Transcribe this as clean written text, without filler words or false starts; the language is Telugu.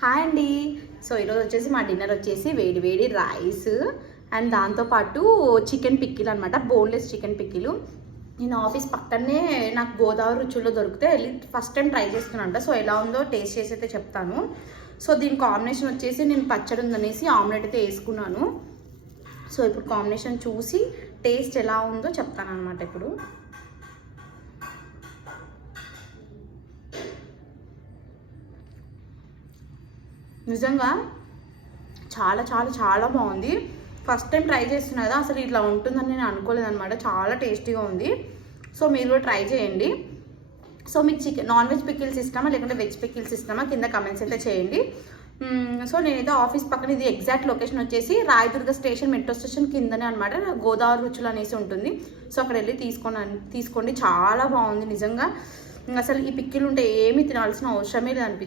హాయ్ అండి. సో ఈరోజు వచ్చేసి మా డిన్నర్ వచ్చేసి వేడి వేడి రైస్ అండ్ దాంతోపాటు చికెన్ పిక్కిలు అనమాట, బోన్లెస్ చికెన్ పిక్కిలు. నేను ఆఫీస్ పక్కనే నాకు గోదావరి రుచుల్లో దొరికితే వెళ్ళి ఫస్ట్ టైం ట్రై చేస్తున్నానంట. సో ఎలా ఉందో టేస్ట్ చేసి అయితే చెప్తాను. సో దీని కాంబినేషన్ వచ్చేసి నేను పచ్చడి ఉందనేసి ఆమ్లెట్ అయితే వేసుకున్నాను. సో ఇప్పుడు కాంబినేషన్ చూసి టేస్ట్ ఎలా ఉందో చెప్తాను అనమాట. ఇప్పుడు నిజంగా చాలా చాలా చాలా బాగుంది. ఫస్ట్ టైం ట్రై చేస్తున్నా కదా, అసలు ఇట్లా ఉంటుందని నేను అనుకోలేదన్నమాట. చాలా టేస్టీగా ఉంది. సో మీరు కూడా ట్రై చేయండి. సో మీకు నాన్ వెజ్ పికిల్స్ ఇష్టమా లేకుంటే వెజ్ పికిల్స్ ఇష్టమా కింద కమెంట్స్ అయితే చేయండి. సో నేనైతే ఆఫీస్ పక్కన, ఇది ఎగ్జాక్ట్ లొకేషన్ వచ్చేసి రాయదుర్గ స్టేషన్, మెట్రో స్టేషన్ కిందనే అనమాట. గోదావరి రుచులు అనేసి ఉంటుంది. సో అక్కడ వెళ్ళి తీసుకోండి. చాలా బాగుంది నిజంగా. అసలు ఈ పిక్కిలు ఉంటే ఏమీ తినాల్సిన అవసరమే లేదనిపించింది.